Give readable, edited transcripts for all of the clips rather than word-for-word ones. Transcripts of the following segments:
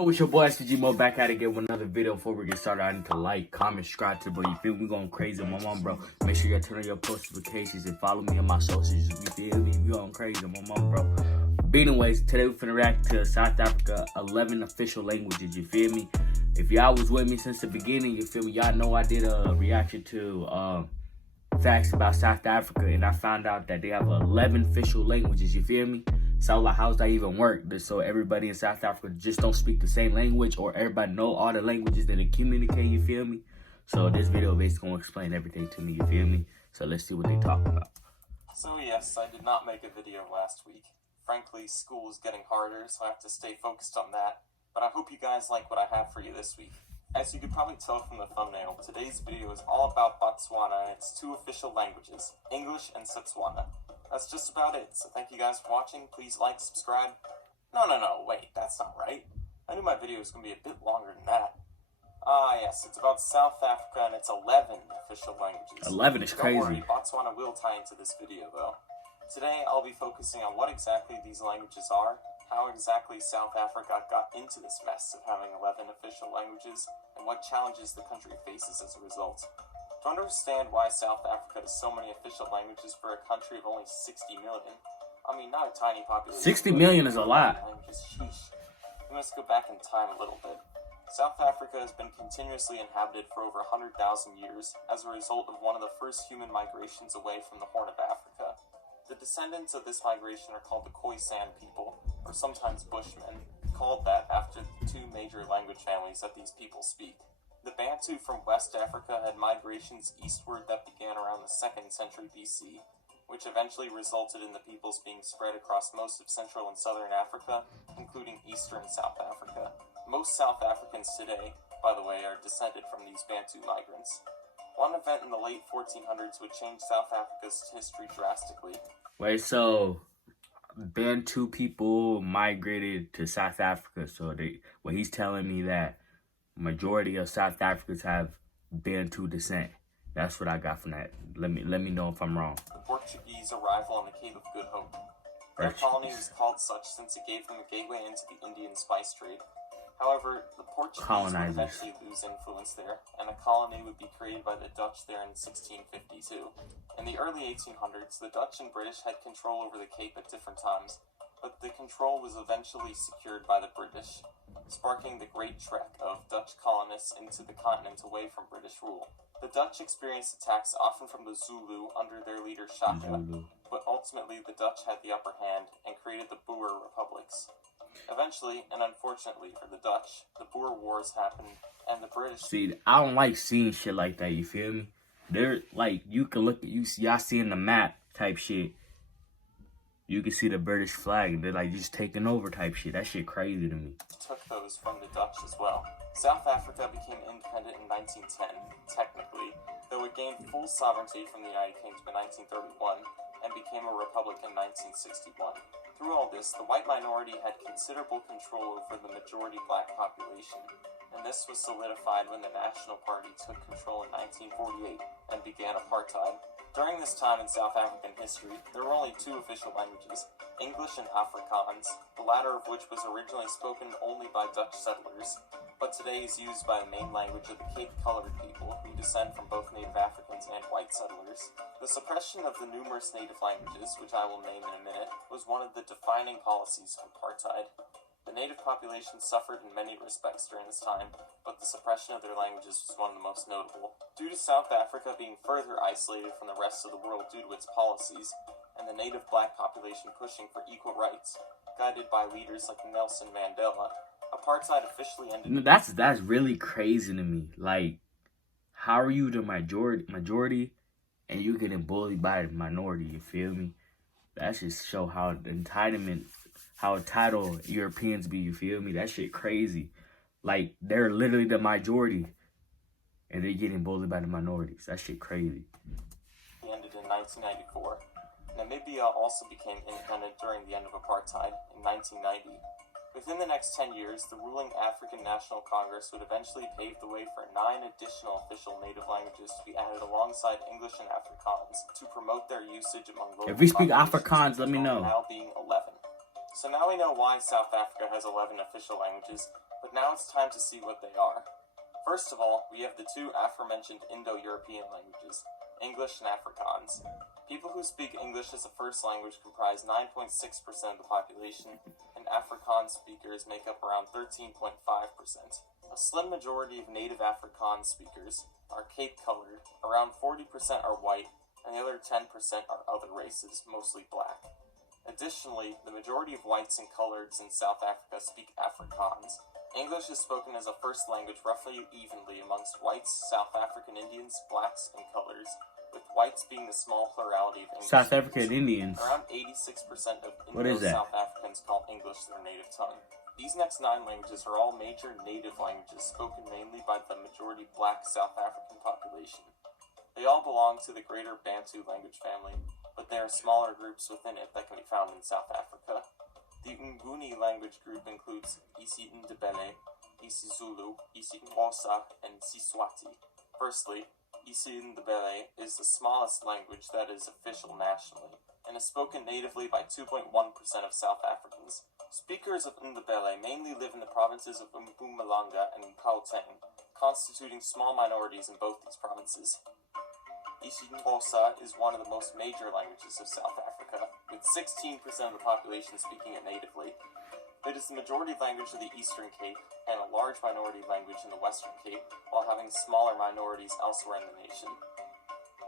Oh, it's your boy SG Mo back at it again with another video. Before we get started, I need to like, comment, subscribe to the boy. You feel me? We going crazy on my mom, bro. Make sure you turn on your post notifications and follow me on my socials. You feel me? We going crazy on my mom, bro. But anyways, today we finna react to South Africa 11 official languages. You feel me? If y'all was with me since the beginning, you feel me? Y'all know I did a reaction to facts about South Africa, and I found out that they have 11 official languages. You feel me? So like, how's that even work? So everybody in South Africa just don't speak the same language, or everybody know all the languages that they communicate, you feel me? So this video basically gonna explain everything to me, you feel me? So let's see what they talk about. So yes, I did not make a video last week. Frankly, school is getting harder, so I have to stay focused on that. But I hope you guys like what I have for you this week. As you could probably tell from the thumbnail, today's video is all about Botswana and its two official languages, English and Setswana. That's just about it, so thank you guys for watching. Please like, subscribe. No, wait, that's not right. I knew my video was going to be a bit longer than that. Yes, it's about South Africa and its 11 official languages. 11 is crazy. Don't worry, Botswana will tie into this video though. Today, I'll be focusing on what exactly these languages are, how exactly South Africa got into this mess of having 11 official languages, and what challenges the country faces as a result. To understand why South Africa has so many official languages for a country of only 60 million, I mean, not a tiny population. 60 million is a lot. Sheesh. We must go back in time a little bit. South Africa has been continuously inhabited for over 100,000 years as a result of one of the first human migrations away from the Horn of Africa. The descendants of this migration are called the Khoisan people, or sometimes Bushmen, called that after the two major language families that these people speak. The Bantu from West Africa had migrations eastward that began around the 2nd century BC, which eventually resulted in the peoples being spread across most of Central and Southern Africa, including Eastern South Africa. Most South Africans today, by the way, are descended from these Bantu migrants. One event in the late 1400s would change South Africa's history drastically. Wait, so Bantu people migrated to South Africa, so he's telling me that majority of South Africans have Bantu descent. That's what I got from that. Let me know if I'm wrong. The Portuguese arrival on the Cape of Good Hope. Their colony was called such since it gave them a gateway into the Indian spice trade. However, the Portuguese would eventually lose influence there, and a colony would be created by the Dutch there in 1652. In the early 1800s, the Dutch and British had control over the Cape at different times, but the control was eventually secured by the British, sparking the Great Trek of Dutch colonists into the continent away from British rule. The Dutch experienced attacks often from the Zulu under their leader Shaka, but ultimately the Dutch had the upper hand and created the Boer republics. Eventually, and unfortunately for the Dutch, the Boer Wars happened, and the British... See, I don't like seeing shit like that, you feel me? They're, like, you can look at, y'all seeing the map type shit. You can see the British flag. They're like just taking over type shit. That shit crazy to me. Took those from the Dutch as well. South Africa became independent in 1910, technically, though it gained full sovereignty from the United Kingdom in 1931 and became a republic in 1961. Through all this, the white minority had considerable control over the majority black population, and this was solidified when the National Party took control in 1948 and began apartheid. During this time in South African history, there were only two official languages, English and Afrikaans, the latter of which was originally spoken only by Dutch settlers, but today is used by the main language of the Cape Colored people who descend from both Native Africans and white settlers. The suppression of the numerous native languages, which I will name in a minute, was one of the defining policies of apartheid. The native population suffered in many respects during this time, but the suppression of their languages was one of the most notable. Due to South Africa being further isolated from the rest of the world due to its policies, and the native black population pushing for equal rights, guided by leaders like Nelson Mandela, apartheid officially ended. That's really crazy to me. Like, how are you the majority and you getting bullied by the minority, you feel me? That just show how entitled Europeans be, you feel me? That shit crazy. Like, they're literally the majority and they're getting bullied by the minorities. That shit crazy. Ended in 1994. Namibia also became independent during the end of apartheid in 1990. Within the next 10 years, the ruling African National Congress would eventually pave the way for 9 additional official native languages to be added alongside English and Afrikaans to promote their usage among local. If we speak Afrikaans, let me know. Now being 11. So now we know why South Africa has 11 official languages. But now it's time to see what they are. First of all, we have the two aforementioned Indo-European languages, English and Afrikaans. People who speak English as a first language comprise 9.6% of the population, and Afrikaans speakers make up around 13.5%. A slim majority of native Afrikaans speakers are Cape-colored, around 40% are white, and the other 10% are other races, mostly black. Additionally, the majority of whites and coloreds in South Africa speak Afrikaans. English is spoken as a first language roughly evenly amongst whites, South African Indians, blacks, and colors, with whites being the small plurality of English South speakers. African Indians. Around 86% of What is that? Indo-South Africans call English their native tongue. These next 9 languages are all major native languages spoken mainly by the majority black South African population. They all belong to the greater Bantu language family, but there are smaller groups within it that can be found in South Africa. The Nguni language group includes isiNdebele, isiZulu, isiXhosa, and isiSwati. Firstly, isiNdebele is the smallest language that is official nationally, and is spoken natively by 2.1% of South Africans. Speakers of Ndebele mainly live in the provinces of Mpumalanga and Gauteng, constituting small minorities in both these provinces. isiXhosa is one of the most major languages of South Africa, with 16% of the population speaking it natively. It is the majority language of the Eastern Cape, and a large minority language in the Western Cape, while having smaller minorities elsewhere in the nation.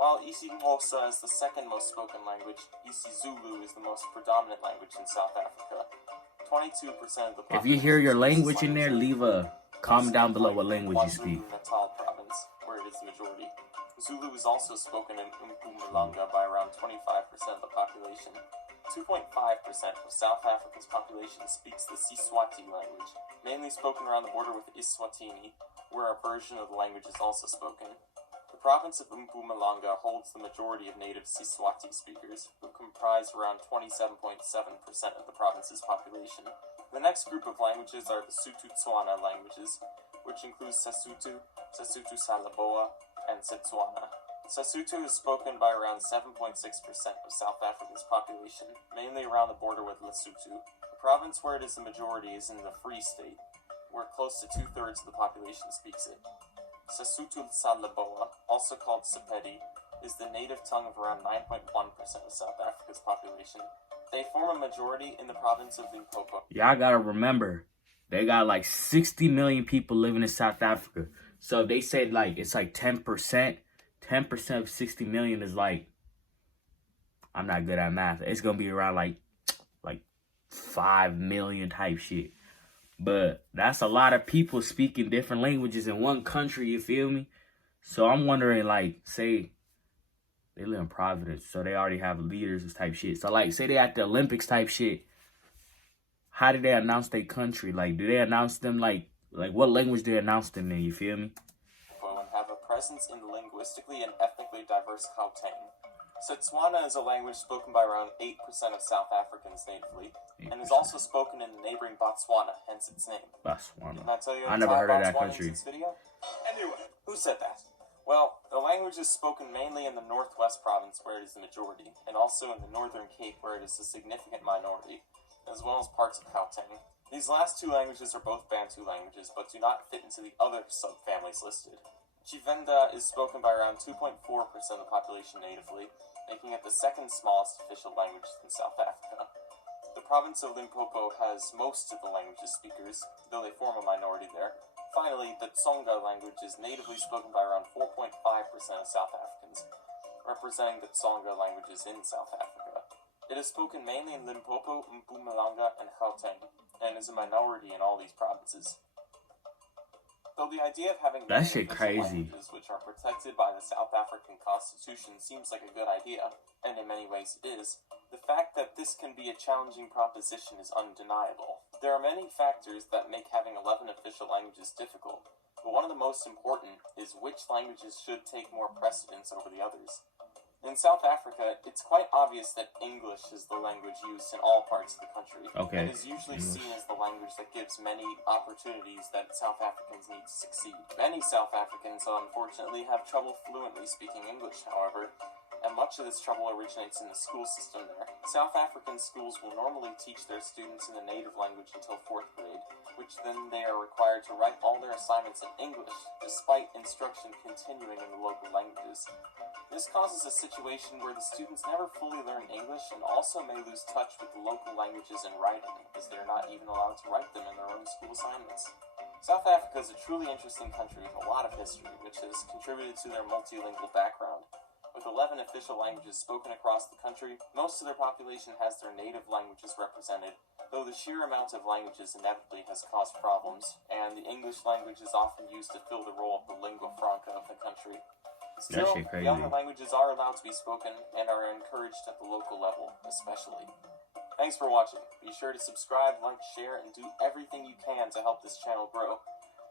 While isiXhosa is the second most spoken language, isiZulu is the most predominant language in South Africa. 22% of the population. If you hear your language in there, leave a comment down below what language you speak. Natal province, where it is the majority. Zulu is also spoken in Mpumalanga by around 25% of the population. 2.5% of South Africa's population speaks the Siswati language, mainly spoken around the border with Eswatini, where a version of the language is also spoken. The province of Mpumalanga holds the majority of native Siswati speakers, who comprise around 27.7% of the province's population. The next group of languages are the Sotho-Tswana languages, which includes Sesotho, Sesotho Salaboa, and Setswana. Sesotho is spoken by around 7.6% of South Africa's population, mainly around the border with Lesotho. The province where it is the majority is in the Free State, where close to 2/3 of the population speaks it. Sesotho Salaboa, also called Sepedi, is the native tongue of around 9.1% of South Africa's population. They form a majority in the province of Limpopo. Y'all gotta remember, they got like 60 million people living in South Africa. So if they said like it's like 10%, 10% of 60 million is like, I'm not good at math. It's gonna be around like 5 million type shit. But that's a lot of people speaking different languages in one country, you feel me? So I'm wondering, like, say they live in Providence, so they already have leaders type shit. So like, say they at the Olympics type shit. How do they announce their country? Like, do they announce them like what language they announce them in? You feel me? And have a presence in the linguistically and ethnically diverse Gauteng. Setswana is a language spoken by around 8% of South Africans natively, 8%. And is also spoken in the neighboring Botswana, hence its name. Botswana. Didn't I tell you I never heard of that country. In this video? Anyway, who said that? Well, the language is spoken mainly in the Northwest Province, where it is the majority, and also in the Northern Cape, where it is a significant minority, as well as parts of Gauteng. These last two languages are both Bantu languages, but do not fit into the other subfamilies listed. Chivenda is spoken by around 2.4% of the population natively, making it the second smallest official language in South Africa. The province of Limpopo has most of the language's speakers, though they form a minority there. Finally, the Tsonga language is natively spoken by around 4.5% of South Africans, representing the Tsonga languages in South Africa. It is spoken mainly in Limpopo, Mpumalanga, and Gauteng, and is a minority in all these provinces. Though the idea of having that shit crazy, languages which are protected by the South African Constitution seems like a good idea, and in many ways it is, the fact that this can be a challenging proposition is undeniable. There are many factors that make having 11 official languages difficult, but one of the most important is which languages should take more precedence over the others. In South Africa, it's quite obvious that English is the language used in all parts of the country. Okay. It is usually seen as the language that gives many opportunities that South Africans need to succeed. Many South Africans, unfortunately, have trouble fluently speaking English, however, and much of this trouble originates in the school system there. South African schools will normally teach their students in the native language until 4th grade, which then they are required to write all their assignments in English, despite instruction continuing in the local languages. This causes a situation where the students never fully learn English and also may lose touch with the local languages in writing, as they are not even allowed to write them in their own school assignments. South Africa is a truly interesting country with a lot of history, which has contributed to their multilingual background. With 11 official languages spoken across the country, most of their population has their native languages represented, though the sheer amount of languages inevitably has caused problems, and the English language is often used to fill the role of the lingua franca of the country. Still, the other languages are allowed to be spoken and are encouraged at the local level, especially. Thanks for watching. Be sure to subscribe, like, share, and do everything you can to help this channel grow.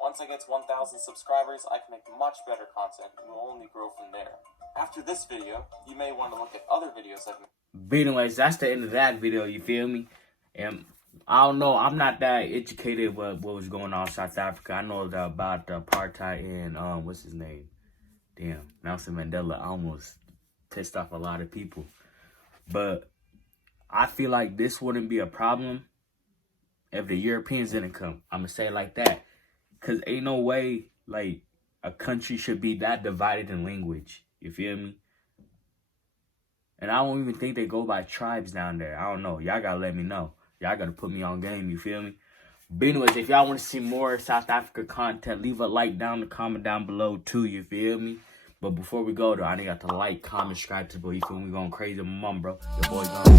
Once I get to 1,000 subscribers, I can make much better content and will only grow from there. After this video, you may want to look at other videos I've made. But anyways, that's the end of that video, you feel me? And I don't know, I'm not that educated what was going on in South Africa. I know about the apartheid and what's his name? Damn, Nelson Mandela almost pissed off a lot of people. But I feel like this wouldn't be a problem if the Europeans didn't come. I'm gonna say it like that. Cause ain't no way like a country should be that divided in language. You feel me? And I don't even think they go by tribes down there. I don't know. Y'all gotta let me know. Y'all gotta put me on game, you feel me? But anyways, if y'all want to see more South Africa content, leave a like down the comment down below too, you feel me? But before we go though, I need to like, comment, subscribe to the boy. You feel me? We going crazy with my mom, bro. Your boy gone.